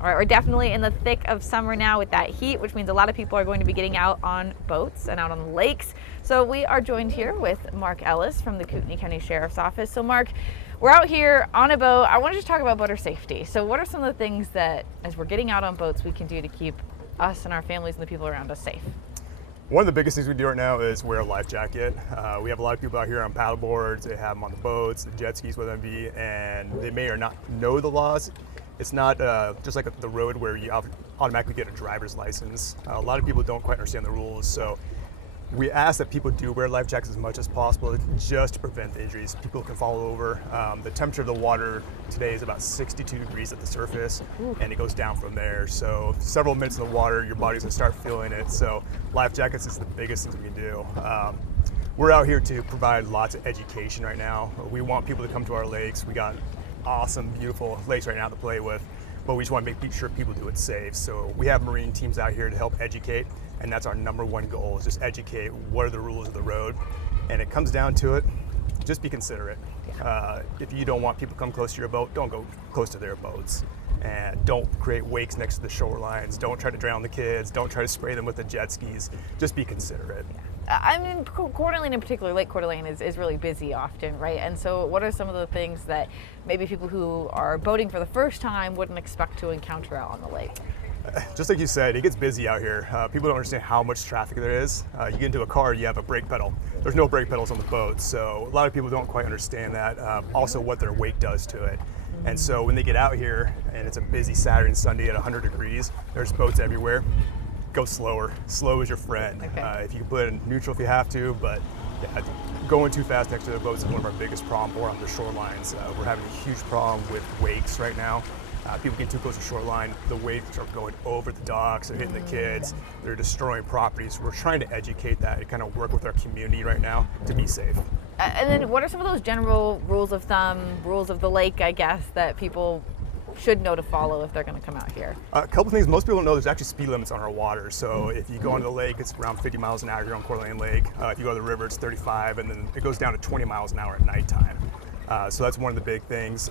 All right, we're definitely in the thick of summer now with that heat, which means a lot of people are going to be getting out on boats and out on the lakes. So we are joined here with Mark Ellis from the Kootenai County Sheriff's Office. So Mark, we're out here on a boat. I want to just talk about boater safety. So what are some of the things that, as we're getting out on boats, we can do to keep us and our families and the people around us safe? One of the biggest things we do right now is wear a life jacket. We have a lot of people out here on paddle boards. They have them on the boats, the jet skis, whether it be, and they may or not know the laws. It's not just like the road where you automatically get a driver's license. A lot of people don't quite understand the rules, so we ask that people do wear life jackets as much as possible just to prevent the injuries. People can fall over. The temperature of the water today is about 62 degrees at the surface, and it goes down from there. So several minutes in the water, your body's gonna start feeling it. So life jackets is the biggest thing we can do. We're out here to provide lots of education right now. We want people to come to our lakes. We got awesome, beautiful lakes right now to play with, but we just want to make sure people do it safe. So we have marine teams out here to help educate, and that's our #1 goal, is just educate what are the rules of the road. And it comes down to it, just be considerate. If you don't want people to come close to your boat, don't go close to their boats. And don't create wakes next to the shorelines. Don't try to drown the kids. Don't try to spray them with the jet skis. Just be considerate. I mean, Coeur d'Alene in particular, Lake Coeur d'Alene is really busy often, right? And so what are some of the things that maybe people who are boating for the first time wouldn't expect to encounter out on the lake? Just like you said, it gets busy out here. People don't understand how much traffic there is. You get into a car, you have a brake pedal. There's no brake pedals on the boat, so a lot of people don't quite understand that. Also what their wake does to it. And so when they get out here and it's a busy Saturday and Sunday at 100 degrees, there's boats everywhere. Go slower. Slow is your friend. Okay. If you can put it in neutral if you have to, but yeah, going too fast next to the boats is one of our biggest problems, or on the shorelines. We're having a huge problem with wakes right now. People get too close to shoreline, the waves are going over the docks, they're hitting the kids, they're destroying properties. We're trying to educate that and kind of work with our community right now to be safe. And then what are some of those general rules of thumb, rules of the lake, I guess, that people should know to follow if they're going to come out here? A couple things most people don't know, there's actually speed limits on our water. So if you go into the lake, it's around 50 miles an hour here on Coeur d'Alene Lake. If you go to the river, it's 35, and then it goes down to 20 miles an hour at nighttime. So that's one of the big things.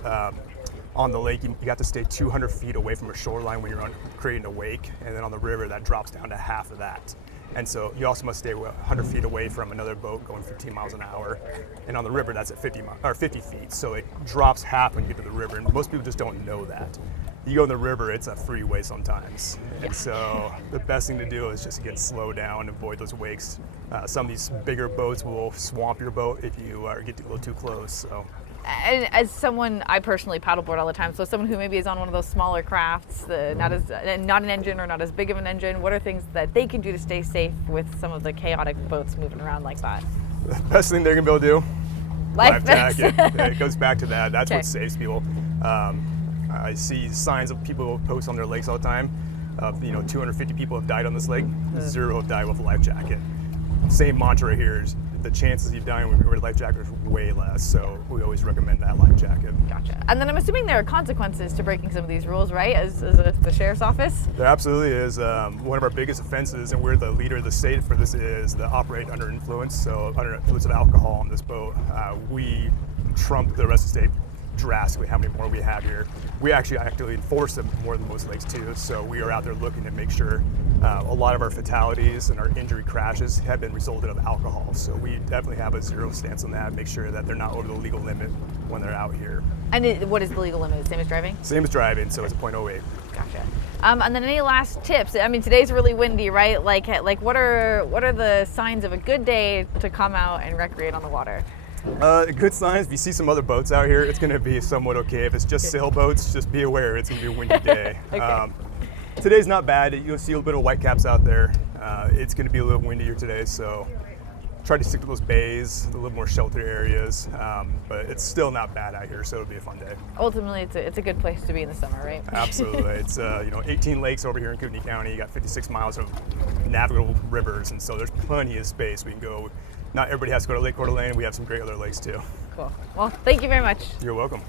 On the lake, you have to stay 200 feet away from a shoreline when you're creating a wake, and then on the river, that drops down to half of that. And so you also must stay 100 feet away from another boat going 15 miles an hour. And on the river, that's at 50 feet. So it drops half when you get to the river, and most people just don't know that. You go in the river, it's a freeway sometimes. And so the best thing to do is just, again, slow down and avoid those wakes. Some of these bigger boats will swamp your boat if you get a little too close. So. And as someone, I personally paddleboard all the time, so someone who maybe is on one of those smaller crafts, not an engine or not as big of an engine, what are things that they can do to stay safe with some of the chaotic boats moving around like that? The best thing they're gonna be able to do, life jacket. It goes back to that. That's okay. What saves people. I see signs of people post on their lakes all the time. 250 people have died on this lake. 0 have died with a life jacket. Same mantra here is the chances of you dying when you wear a life jacket is way less, so we always recommend that life jacket. Gotcha. And then I'm assuming there are consequences to breaking some of these rules, right, as the sheriff's office? There absolutely is. One of our biggest offenses, and we're the leader of the state for this, is the operate under influence. So under influence of alcohol on this boat, we trump the rest of the state drastically how many more we have here. We actually enforce them more than most lakes too, so we are out there looking to make sure a lot of our fatalities and our injury crashes have been resulted of alcohol. So we definitely have a 0 stance on that, make sure that they're not over the legal limit when they're out here. And what is the legal limit? Same as driving? Same as driving, so it's 0.08. Gotcha. And then any last tips? I mean, today's really windy, right? Like what are the signs of a good day to come out and recreate on the water? Good signs, if you see some other boats out here, it's going to be somewhat okay. If it's just sailboats, just be aware it's going to be a windy day. Okay. Today's not bad. You'll see a little bit of whitecaps out there. It's going to be a little windier today, so try to stick to those bays, a little more sheltered areas, but it's still not bad out here, so it'll be a fun day. Ultimately, it's a good place to be in the summer, right? Absolutely. It's 18 lakes over here in Kootenai County. You got 56 miles of navigable rivers, and so there's plenty of space. We can go. Not everybody has to go to Lake Coeur d'Alene. We have some great other lakes too. Cool. Well, thank you very much. You're welcome.